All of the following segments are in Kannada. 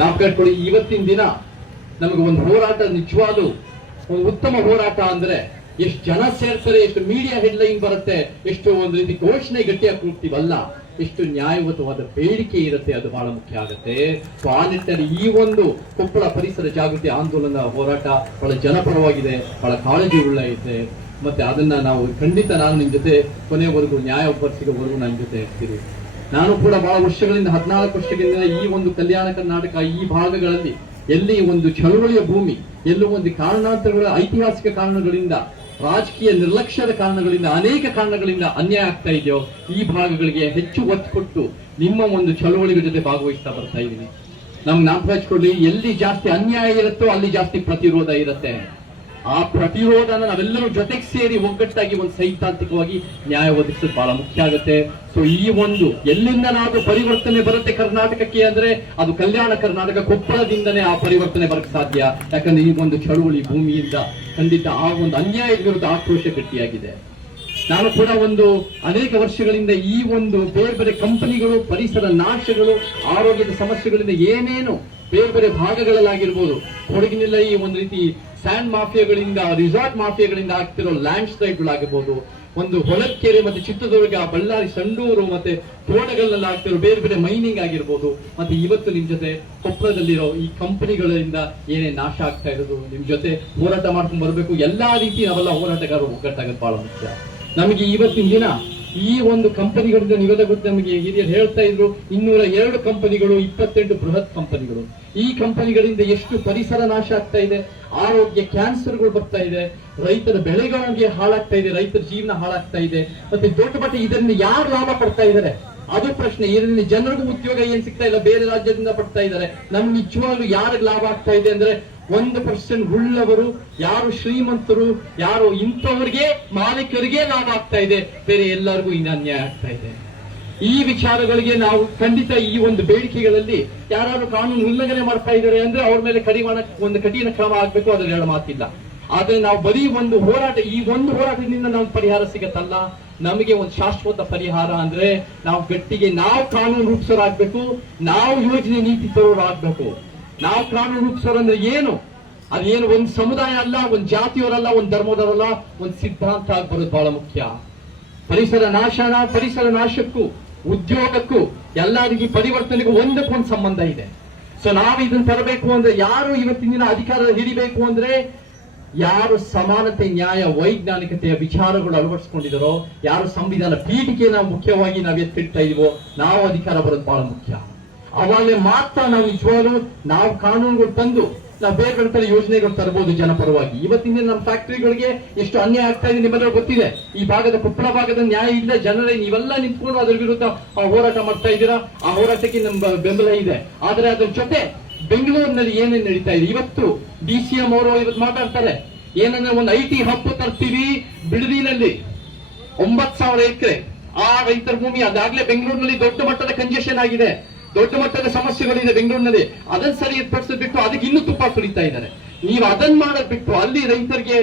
ನಾವು ಕಟ್ಕೊಳ್ಳಿ. ಇವತ್ತಿನ ದಿನ ನಮಗೆ ಒಂದು ಹೋರಾಟ, ನಿಜವಾದ ಒಂದು ಉತ್ತಮ ಹೋರಾಟ ಅಂದ್ರೆ ಎಷ್ಟು ಜನ ಸೇರ್ತಾರೆ, ಎಷ್ಟು ಮೀಡಿಯಾ ಹೆಡ್ಲೈನ್ ಬರುತ್ತೆ, ಎಷ್ಟು ಒಂದು ರೀತಿ ಘೋಷಣೆ ಗಟ್ಟಿಯಾಗಿ ಕೂಗ್ತೀವಲ್ಲ, ಎಷ್ಟು ನ್ಯಾಯಯುತವಾದ ಬೇಡಿಕೆ ಇರುತ್ತೆ, ಅದು ಬಹಳ ಮುಖ್ಯ ಆಗುತ್ತೆ. ಸೊ ಆ ನಿಟ್ಟಿನಲ್ಲಿ ಈ ಒಂದು ಕೊಪ್ಪಳ ಪರಿಸರ ಜಾಗೃತಿ ಆಂದೋಲನ ಹೋರಾಟ ಬಹಳ ಜನಪರವಾಗಿದೆ, ಬಹಳ ಕಾಳಜಿ ಉಳ್ಳ ಇದೆ. ಮತ್ತೆ ಅದನ್ನ ನಾವು ಖಂಡಿತ ನಾನು ನಿಮ್ ಜೊತೆ ಕೊನೆಯವರೆಗೂ ನ್ಯಾಯ ಒಬ್ಬರಿಸಿಗೋವರೆಗೂ ನನ್ನ ಜೊತೆ ಇರ್ತೀರಿ. ನಾನು ಕೂಡ ಬಹಳ ವರ್ಷಗಳಿಂದ 14 ವರ್ಷಗಳಿಂದ ಈ ಒಂದು ಕಲ್ಯಾಣ ಕರ್ನಾಟಕ ಈ ಭಾಗಗಳಲ್ಲಿ ಎಲ್ಲಿ ಒಂದು ಚಳುವಳಿಯ ಭೂಮಿ, ಎಲ್ಲೂ ಒಂದು ಕಾರಣಾಂತರಗಳ ಐತಿಹಾಸಿಕ ಕಾರಣಗಳಿಂದ, ರಾಜಕೀಯ ನಿರ್ಲಕ್ಷ್ಯದ ಕಾರಣಗಳಿಂದ, ಅನೇಕ ಕಾರಣಗಳಿಂದ ಅನ್ಯಾಯ ಆಗ್ತಾ ಇದೆಯೋ ಈ ಭಾಗಗಳಿಗೆ ಹೆಚ್ಚು ಒತ್ತು ಕೊಟ್ಟು ನಿಮ್ಮ ಒಂದು ಚಳುವಳಿಗಳ ಜೊತೆ ಭಾಗವಹಿಸ್ತಾ ಬರ್ತಾ ಇದ್ದೀನಿ. ನಮ್ಗೆ ಜ್ಞಾಪಕ ಹಚ್ಕೊಳ್ಳಿ, ಎಲ್ಲಿ ಜಾಸ್ತಿ ಅನ್ಯಾಯ ಇರುತ್ತೋ ಅಲ್ಲಿ ಜಾಸ್ತಿ ಪ್ರತಿರೋಧ ಇರುತ್ತೆ. ಆ ಪ್ರತಿರೋಧನ ನಾವೆಲ್ಲರೂ ಜೊತೆಗೆ ಸೇರಿ ಒಗ್ಗಟ್ಟಾಗಿ ಒಂದು ಸೈದ್ಧಾಂತಿಕವಾಗಿ ನ್ಯಾಯ ಒದಗಿಸೋದು ಬಹಳ ಮುಖ್ಯ ಆಗುತ್ತೆ. ಸೊ ಈ ಒಂದು ಎಲ್ಲಿಂದ ನಾವು ಪರಿವರ್ತನೆ ಬರುತ್ತೆ ಕರ್ನಾಟಕಕ್ಕೆ ಅಂದ್ರೆ ಅದು ಕಲ್ಯಾಣ ಕರ್ನಾಟಕ ಕೊಪ್ಪಳದಿಂದನೇ ಆ ಪರಿವರ್ತನೆ ಬರಕ್ಕೆ ಸಾಧ್ಯ. ಯಾಕಂದ್ರೆ ಈ ಒಂದು ಚಳುವಳಿ ಭೂಮಿಯಿಂದ ಖಂಡಿತ ಆ ಒಂದು ಅನ್ಯಾಯದ ವಿರುದ್ಧ ಆಕ್ರೋಶ ಗಟ್ಟಿಯಾಗಿದೆ. ನಾನು ಕೂಡ ಒಂದು ಅನೇಕ ವರ್ಷಗಳಿಂದ ಈ ಒಂದು ಬೇರೆ ಬೇರೆ ಕಂಪನಿಗಳು, ಪರಿಸರ ನಾಶಗಳು, ಆರೋಗ್ಯದ ಸಮಸ್ಯೆಗಳಿಂದ ಏನೇನು ಬೇರೆ ಬೇರೆ ಭಾಗಗಳಲ್ಲಾಗಿರ್ಬೋದು, ಕೊಡಗಿನೆಲ್ಲ ಈ ಒಂದು ರೀತಿ ಸ್ಯಾಂಡ್ ಮಾಫಿಯಾಗಳಿಂದ, ರಿಸಾರ್ಟ್ ಮಾಫಿಯಾಗಳಿಂದ ಆಗ್ತಿರೋ ಲ್ಯಾಂಡ್ ಸ್ಲೈಡ್ಗಳಾಗಿರ್ಬೋದು, ಒಂದು ಹೊಳಲ್ಕೆರೆ ಮತ್ತೆ ಚಿತ್ರದುರ್ಗ, ಬಳ್ಳಾರಿ, ಸಂಡೂರು ಮತ್ತೆ ತೋಟಗಳಲ್ಲಿ ಆಗ್ತಿರೋ ಬೇರೆ ಬೇರೆ ಮೈನಿಂಗ್ ಆಗಿರ್ಬೋದು, ಮತ್ತೆ ಇವತ್ತು ನಿಮ್ ಜೊತೆ ಕೊಪ್ಪಳದಲ್ಲಿರೋ ಈ ಕಂಪನಿಗಳಿಂದ ಏನೇ ನಾಶ ಆಗ್ತಾ ಇರೋದು, ನಿಮ್ ಜೊತೆ ಹೋರಾಟ ಮಾಡ್ಕೊಂಡು ಬರಬೇಕು. ಎಲ್ಲಾ ರೀತಿ ನಾವೆಲ್ಲ ಹೋರಾಟಗಾರರು ಒಗ್ಗಟ್ಟಾಗೋದು ಬಹಳ ಮುಖ್ಯ. ನಮಗೆ ಇವತ್ತಿನ ದಿನ ಈ ಒಂದು ಕಂಪನಿಗಳಿಂದ ನೀವೆಲ್ಲ ಗೊತ್ತು, ನಮಗೆ ಹಿರಿಯರು ಹೇಳ್ತಾ ಇದ್ರು 202 ಕಂಪನಿಗಳು, 28 ಬೃಹತ್ ಕಂಪನಿಗಳು. ಈ ಕಂಪನಿಗಳಿಂದ ಎಷ್ಟು ಪರಿಸರ ನಾಶ ಆಗ್ತಾ ಇದೆ, ಆರೋಗ್ಯ ಕ್ಯಾನ್ಸರ್ಗಳು ಬರ್ತಾ ಇದೆ, ರೈತರ ಬೆಳೆಗಳಿಗೆ ಹಾಳಾಗ್ತಾ ಇದೆ, ರೈತರ ಜೀವನ ಹಾಳಾಗ್ತಾ ಇದೆ. ಮತ್ತೆ ದೊಡ್ಡ ಮಟ್ಟ ಇದರಿಂದ ಯಾರು ಲಾಭ ಪಡ್ತಾ ಇದ್ದಾರೆ ಅದು ಪ್ರಶ್ನೆ. ಇದರಿಂದ ಜನರಿಗೂ ಉದ್ಯೋಗ ಏನ್ ಸಿಗ್ತಾ ಇಲ್ಲ, ಬೇರೆ ರಾಜ್ಯದಿಂದ ಪಡ್ತಾ ಇದ್ದಾರೆ. ನಮ್ ನಿಜವಾಗ್ಲೂ ಯಾರಿಗೆ ಲಾಭ ಆಗ್ತಾ ಇದೆ ಅಂದ್ರೆ 1% ಉಳ್ಳವರು, ಯಾರು ಶ್ರೀಮಂತರು, ಯಾರು ಇಂಥವ್ರಿಗೆ ಮಾಲೀಕರಿಗೆ ಲಾಭ ಆಗ್ತಾ ಇದೆ, ಬೇರೆ ಎಲ್ಲರಿಗೂ ಇನ್ನು ಅನ್ಯಾಯ ಆಗ್ತಾ ಇದೆ. ಈ ವಿಚಾರಗಳಿಗೆ ನಾವು ಖಂಡಿತ ಈ ಒಂದು ಬೇಡಿಕೆಗಳಲ್ಲಿ ಯಾರು ಕಾನೂನು ಉಲ್ಲಂಘನೆ ಮಾಡ್ತಾ ಇದ್ದಾರೆ ಅಂದ್ರೆ ಅವ್ರ ಮೇಲೆ ಕಠಿಣ ಕ್ರಮ ಆಗ್ಬೇಕು, ಅದ್ರ ಹೇಳ ಮಾತಿಲ್ಲ. ಆದ್ರೆ ನಾವು ಬರೀ ಒಂದು ಹೋರಾಟ, ಈ ಒಂದು ಹೋರಾಟದಿಂದ ನಾವು ಪರಿಹಾರ ಸಿಗತ್ತಲ್ಲ. ನಮಗೆ ಒಂದು ಶಾಶ್ವತ ಪರಿಹಾರ ಅಂದ್ರೆ ನಾವು ಗಟ್ಟಿಗೆ ನಾವು ಕಾನೂನು ರೂಪಿಸೋರಾಗ್ಬೇಕು, ನಾವು ಯೋಜನೆ ನೀತಿ ತರೋರಾಗ್ಬೇಕು. ನಾವು ಕಾನೂನು ರೂಪಿಸೋರಂದ್ರೆ ಏನು? ಅದೇನು ಒಂದು ಸಮುದಾಯ ಅಲ್ಲ, ಒಂದು ಜಾತಿಯವರಲ್ಲ, ಒಂದು ಧರ್ಮದವರಲ್ಲ, ಒಂದು ಸಿದ್ಧಾಂತ ಆಗಿ ಬರೋದು ಬಹಳ ಮುಖ್ಯ. ಪರಿಸರ ನಾಶಕ್ಕೂ ಉದ್ಯೋಗಕ್ಕೂ ಎಲ್ಲರಿಗೂ ಪರಿವರ್ತನೆಗೂ ಒಂದಕ್ಕೊಂದು ಸಂಬಂಧ ಇದೆ. ಸೊ ನಾವು ಇದನ್ನ ತರಬೇಕು ಅಂದ್ರೆ, ಯಾರು ಇವತ್ತಿನ ದಿನ ಅಧಿಕಾರ ಹಿಡಿಬೇಕು ಅಂದ್ರೆ ಯಾರು ಸಮಾನತೆ, ನ್ಯಾಯ, ವೈಜ್ಞಾನಿಕತೆಯ ವಿಚಾರಗಳು ಅಳವಡಿಸಿಕೊಂಡಿದ್ದಾರೋ, ಯಾರು ಸಂವಿಧಾನ ಪೀಠಿಕೆ ನಾವು ಮುಖ್ಯವಾಗಿ ನಾವು ಎತ್ತಿಡ್ತಾ ಇದೀವೋ, ನಾವು ಅಧಿಕಾರ ಬರೋದು ಬಹಳ ಮುಖ್ಯ. ಅವಾಗಲೇ ಮಾತ್ರ ನಾವು ನಿಜವಾಗ್ಲೂ ನಾವು ಕಾನೂನುಗಳು ತಂದು ನಾವು ಬೇರೆ ಬೇರೆ ತರ ಯೋಜನೆಗಳು ತರಬಹುದು ಜನಪರವಾಗಿ. ಇವತ್ತಿನ ನಮ್ಮ ಫ್ಯಾಕ್ಟರಿಗಳಿಗೆ ಎಷ್ಟು ಅನ್ಯಾಯ ಆಗ್ತಾ ಇದೆ ನಿಮ್ಮೆಲ್ಲರೂ ಗೊತ್ತಿದೆ. ಈ ಭಾಗದ ಕೊಪ್ಪಳ ಭಾಗದ ನ್ಯಾಯ ಇಲ್ಲ, ಜನರೇ ನೀವೆಲ್ಲ ನಿಂತ್ಕೊಂಡು ಅದರ ವಿರುದ್ಧ ಹೋರಾಟ ಮಾಡ್ತಾ ಇದ್ದೀರಾ. ಆ ಹೋರಾಟಕ್ಕೆ ನಮ್ಮ ಬೆಂಬಲ ಇದೆ. ಆದ್ರೆ ಅದ್ರ ಜೊತೆ ಬೆಂಗಳೂರಿನಲ್ಲಿ ಏನೇನು ನಡೀತಾ ಇದೆ, ಇವತ್ತು DCM ಅವರು ಇವತ್ತು ಮಾತಾಡ್ತಾರೆ ಏನಂದ್ರೆ ಒಂದು IT ಹಬ್ ತರ್ತೀವಿ ಬಿಡದಿನಲ್ಲಿ 9,000 ಎಕರೆ ಆ ರೈತರ ಭೂಮಿ. ಅದಾಗ್ಲೇ ಬೆಂಗಳೂರಿನಲ್ಲಿ ದೊಡ್ಡ ಮಟ್ಟದ ಕಂಜೆಷನ್ ಆಗಿದೆ, ದೊಡ್ಡ ಮಟ್ಟದ ಸಮಸ್ಯೆಗಳಿದೆ ಬೆಂಗಳೂರಿನಲ್ಲಿ. ಅದನ್ನ ಸರಿಪಡಿಸೋದು ಬಿಟ್ಟು ಅದಕ್ಕೆ ಇನ್ನೂ ತುಪ್ಪ ಸುರಿತಾ ಇದ್ದಾರೆ. ನೀವು ಅದನ್ನ ಮಾಡೋದ್ ಬಿಟ್ಟು ಅಲ್ಲಿ ರೈತರಿಗೆ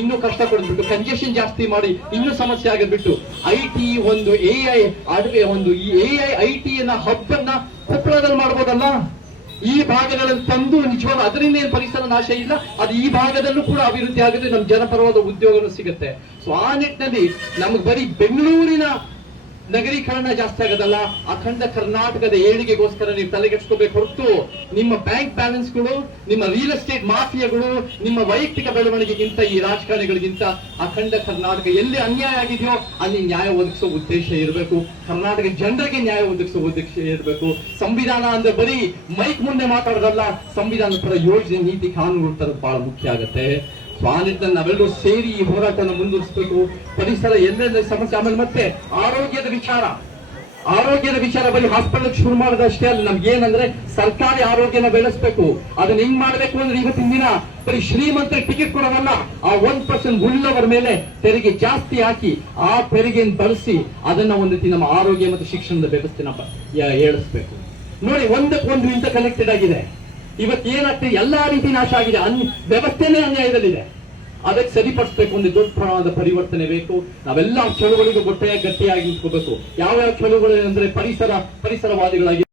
ಇನ್ನೂ ಕಷ್ಟ ಕೊಡ್ಬಿಟ್ಟು ಕಂಜೆಷನ್ ಜಾಸ್ತಿ ಮಾಡಿ ಇನ್ನೂ ಸಮಸ್ಯೆ ಆಗೋದ್ಬಿಟ್ಟು IT ಒಂದು AI ಒಂದು ಈ AI IT ಹಬ್ ಅನ್ನ ಕೊಪ್ಪಳದಲ್ಲಿ ಮಾಡ್ಬೋದಲ್ಲ. ಈ ಭಾಗಗಳಲ್ಲಿ ತಂದು ನಿಜವಾದ ಅದರಿಂದ ಏನು ಪರಿಸರ ನಾಶ ಇಲ್ಲ, ಅದು ಈ ಭಾಗದಲ್ಲೂ ಕೂಡ ಅಭಿವೃದ್ಧಿ ಆಗುತ್ತೆ, ನಮ್ಮ ಜನಪರವಾದ ಉದ್ಯೋಗನೂ ಸಿಗುತ್ತೆ. ಸೊ ಆ ನಿಟ್ಟಿನಲ್ಲಿ ನಮ್ಗೆ ಬರೀ ಬೆಂಗಳೂರಿನ ನಗರೀಕರಣ ಜಾಸ್ತಿ ಆಗೋದಲ್ಲ, ಅಖಂಡ ಕರ್ನಾಟಕದ ಏಳಿಗೆಗೋಸ್ಕರ ನೀವು ತಲೆಗೆಡ್ಸ್ಕೋಬೇಕು ಹೊರತು ನಿಮ್ಮ ಬ್ಯಾಂಕ್ ಬ್ಯಾಲೆನ್ಸ್ಗಳು, ನಿಮ್ಮ ರಿಯಲ್ ಎಸ್ಟೇಟ್ ಮಾಫಿಯಾಗಳು, ನಿಮ್ಮ ವೈಯಕ್ತಿಕ ಬೆಳವಣಿಗೆಗಿಂತ ಈ ರಾಜಕಾರಣಿಗಳಿಗಿಂತ ಅಖಂಡ ಕರ್ನಾಟಕ ಎಲ್ಲಿ ಅನ್ಯಾಯ ಆಗಿದೆಯೋ ಅಲ್ಲಿ ನ್ಯಾಯ ಒದಗಿಸೋ ಉದ್ದೇಶ ಇರಬೇಕು. ಕರ್ನಾಟಕ ಜನರಿಗೆ ನ್ಯಾಯ ಒದಗಿಸೋ ಉದ್ದೇಶ ಇರಬೇಕು. ಸಂವಿಧಾನ ಅಂದ್ರೆ ಬರೀ ಮೈಕ್ ಮುಂದೆ ಮಾತಾಡೋದಲ್ಲ, ಸಂವಿಧಾನದ ಪರ ಯೋಜನೆ, ನೀತಿ, ಕಾನೂನುಗಳು ತರೋದು ಬಹಳ ಮುಖ್ಯ ಆಗುತ್ತೆ. ಸ್ವಾನಿಟ್ಟಿನಲ್ಲಿ ನಾವೆಲ್ಲರೂ ಸೇರಿ ಈ ಹೋರಾಟನ ಮುಂದುವರಿಸಬೇಕು. ಪರಿಸರ ಎಲ್ಲೆಲ್ಲ ಸಮಸ್ಯೆ. ಆಮೇಲೆ ಮತ್ತೆ ಆರೋಗ್ಯದ ವಿಚಾರ ಬರೀ ಹಾಸ್ಪಿಟಲ್ ಶುರು ಮಾಡೋದಷ್ಟೇ ಅಲ್ಲ. ನಮ್ಗೆ ಏನಂದ್ರೆ ಸರ್ಕಾರಿ ಆರೋಗ್ಯನ ಬೆಳೆಸಬೇಕು. ಅದನ್ನ ಹೆಂಗ್ ಮಾಡ್ಬೇಕು ಅಂದ್ರೆ ಇವತ್ತಿನ ದಿನ ಬರೀ ಶ್ರೀಮಂತರ ಟಿಕೆಟ್ ಕೊಡೋವಲ್ಲ, ಆ 1% ಉಳ್ಳವರ ಮೇಲೆ ತೆರಿಗೆ ಜಾಸ್ತಿ ಹಾಕಿ ಆ ತೆರಿಗೆಯನ್ನು ಬಳಸಿ ಅದನ್ನ ಒಂದು ರೀತಿ ನಮ್ಮ ಆರೋಗ್ಯ ಮತ್ತು ಶಿಕ್ಷಣದ ವ್ಯವಸ್ಥೆನ ಏಳಿಸ್ಬೇಕು. ನೋಡಿ, ಒಂದಕ್ಕೊಂದು ಇಂತ ಕನೆಕ್ಟೆಡ್ ಆಗಿದೆ. ಇವತ್ತು ಏನಾಗ್ತದೆ, ಎಲ್ಲಾ ರೀತಿ ನಾಶ ಆಗಿದೆ, ವ್ಯವಸ್ಥೆನೇ ಅನ್ಯಾಯದಲ್ಲಿದೆ. ಅದಕ್ಕೆ ಸರಿಪಡಿಸಬೇಕು. ಒಂದು ದೊಡ್ಡ ಪ್ರಮಾಣದ ಪರಿವರ್ತನೆ ಬೇಕು. ನಾವೆಲ್ಲ ಚಳುವಳಿಗೂ ಗಟ್ಟಿಯಾಗಿ ನಿಂತ್ಕೋಬೇಕು. ಯಾವ್ಯಾವ ಚಳುವಳಿ ಅಂದ್ರೆ ಪರಿಸರವಾದಿಗಳಾಗಿ